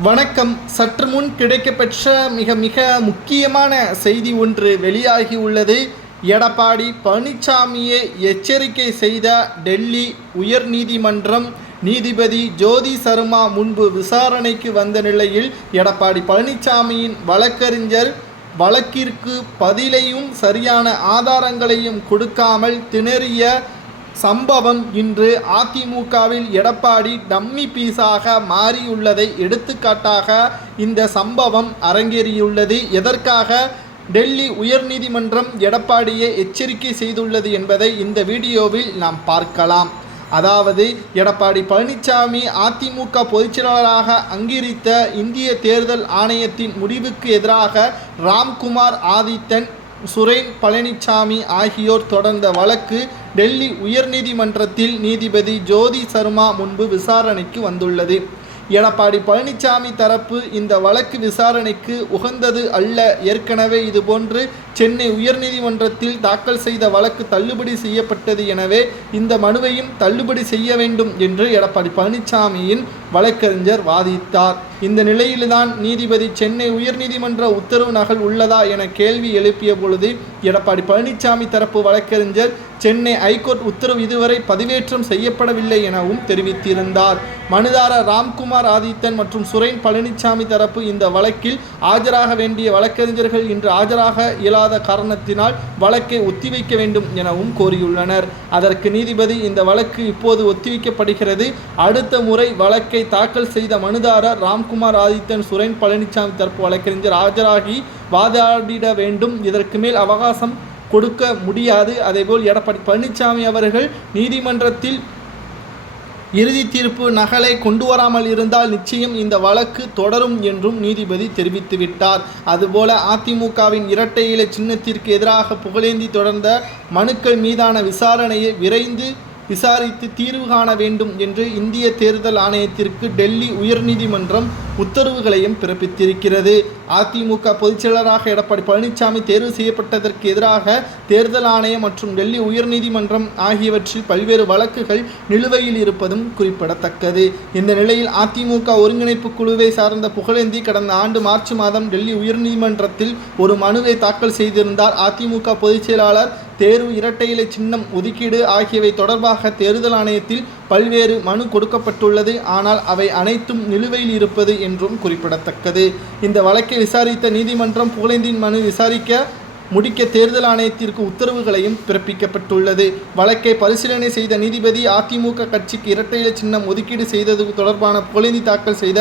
வணக்கம். சற்று முன் கிடைக்கப்பெற்ற மிக மிக முக்கியமான செய்தி ஒன்று வெளியாகி உள்ளது. எடப்பாடி பழனிசாமியை எச்சரிக்கை செய்த டெல்லி உயர்நீதிமன்றம் நீதிபதி ஜோதி சர்மா முன்பு விசாரணைக்கு வந்த நிலையில் எடப்பாடி பழனிசாமியின் வழக்கறிஞர் வழக்கிற்கு பதிலையும் சரியான ஆதாரங்களையும் கொடுக்காமல் திணறிய சம்பவம் இன்று அதிமுகவில் எடப்பாடி டம்மி பீஸாக மாறியுள்ளதை எடுத்துக்காட்டாக இந்த சம்பவம் அரங்கேறியுள்ளது. எதற்காக? டெல்லி உயர்நீதிமன்றம் எடப்பாடியை எச்சரிக்கை செய்துள்ளது என்பதை இந்த வீடியோவில் நாம் பார்க்கலாம். அதாவது எடப்பாடி பழனிசாமி அதிமுக பொதுச்செயலாளராக அங்கீகரித்த இந்திய தேர்தல் ஆணையத்தின் முடிவுக்கு எதிராக ராம்குமார் ஆதித்தன் சுரேன் பழனிசாமி ஆகியோர் தொடர்ந்த வழக்கு டெல்லி உயர்நீதிமன்றத்தில் நீதிபதி ஜோதி சர்மா முன்பு விசாரணைக்கு வந்துள்ளது. எடப்பாடி பழனிசாமி தரப்பு இந்த வழக்கு விசாரணைக்கு உகந்தது அல்ல. ஏற்கனவே இதுபோன்று சென்னை உயர்நீதிமன்றத்தில் தாக்கல் செய்த வழக்கு தள்ளுபடி செய்யப்பட்டது எனவே இந்த மனுவையும் தள்ளுபடி செய்ய வேண்டும் என்று எடப்பாடி பழனிசாமியின் வழக்கறிஞர் வாதித்தார் இந்த நிலையில்தான் நீதிபதி சென்னை உயர்நீதிமன்ற உத்தரவு நகல் உள்ளதா என கேள்வி எழுப்பிய பொழுது எடப்பாடி பழனிசாமி தரப்பு வழக்கறிஞர் சென்னை ஐகோர்ட் உத்தரவு இதுவரை பதிவேற்றம் செய்யப்படவில்லை எனவும் தெரிவித்திருந்தார். மனுதாரர் ராம்குமார் ஆதித்தன் மற்றும் சுரேன் பழனிசாமி தரப்பு இந்த வழக்கில் ஆஜராக வேண்டிய வழக்கறிஞர்கள் இன்று ஆஜராக இயலாத காரணத்தினால் வழக்கை ஒத்திவைக்க வேண்டும் எனவும் கோரியுள்ளனர். அதற்கு நீதிபதி இந்த வழக்கு இப்போது ஒத்திவைக்கப்படுகிறது. அடுத்த முறை வழக்கை தாக்கல் செய்த மனுதாரர் ராம்குமார் ஆதித்தன் சுரேன் பழனிசாமி தரப்பு வழக்கறிஞர் ஆஜராகி வாதாடிட வேண்டும். இதற்கு மேல் அவகாசம் கொடுக்க முடியாது. அதேபோல் எடப்பாடி பழனிசாமி அவர்கள் நீதிமன்றத்தில் இறுதி தீர்ப்பு நகலை கொண்டு வராமல் இருந்தால் நிச்சயம் இந்த வழக்கு தொடரும் என்றும் நீதிபதி தெரிவித்துவிட்டார் அதுபோல அதிமுகவின் இரட்டை இலை சின்னத்திற்கு எதிராக புகழேந்தி தொடர்ந்த மனுக்கள் மீதான விசாரணையை விரைந்து விசாரித்து தீர்வு காண வேண்டும் என்று இந்திய தேர்தல் ஆணையத்திற்கு டெல்லி உயர்நீதிமன்றம் உத்தரவுகளையும் பிறப்பித்திருக்கிறது. அதிமுக பொதுச்செயலராக எடப்பாடி பழனிசாமி தேர்வு செய்யப்பட்டதற்கு எதிராக தேர்தல் ஆணையம் மற்றும் டெல்லி உயர்நீதிமன்றம் ஆகியவற்றில் பல்வேறு வழக்குகள் நிலுவையில் இருப்பதும் குறிப்பிடத்தக்கது. இந்த நிலையில் அதிமுக ஒருங்கிணைப்பு குழுவை சார்ந்த புகழேந்தி கடந்த ஆண்டு மார்ச் மாதம் டெல்லி உயர்நீதிமன்றத்தில் ஒரு மனுவை தாக்கல் செய்திருந்தார். அதிமுக பொதுச்செயலாளர் தேர்வு இரட்டை இலை சின்னம் ஒதுக்கீடு ஆகியவை தொடர்பாக தேர்தல் ஆணையத்தில் பல்வேறு மனு கொடுக்கப்பட்டுள்ளது. ஆனால் அவை அனைத்தும் நிலுவையில் இருப்பது என்றும் குறிப்பிடத்தக்கது. இந்த வழக்கை விசாரித்த நீதிமன்றம் புகழேந்தின் மனு விசாரிக்க முடிக்க தேர்தல் ஆணையத்திற்கு உத்தரவுகளையும் பிறப்பிக்கப்பட்டுள்ளது. வழக்கை பரிசீலனை செய்த நீதிபதி அதிமுக கட்சிக்கு இரட்டை இலை சின்னம் ஒதுக்கீடு செய்தது தொடர்பான புகழேந்தி தாக்கல் செய்த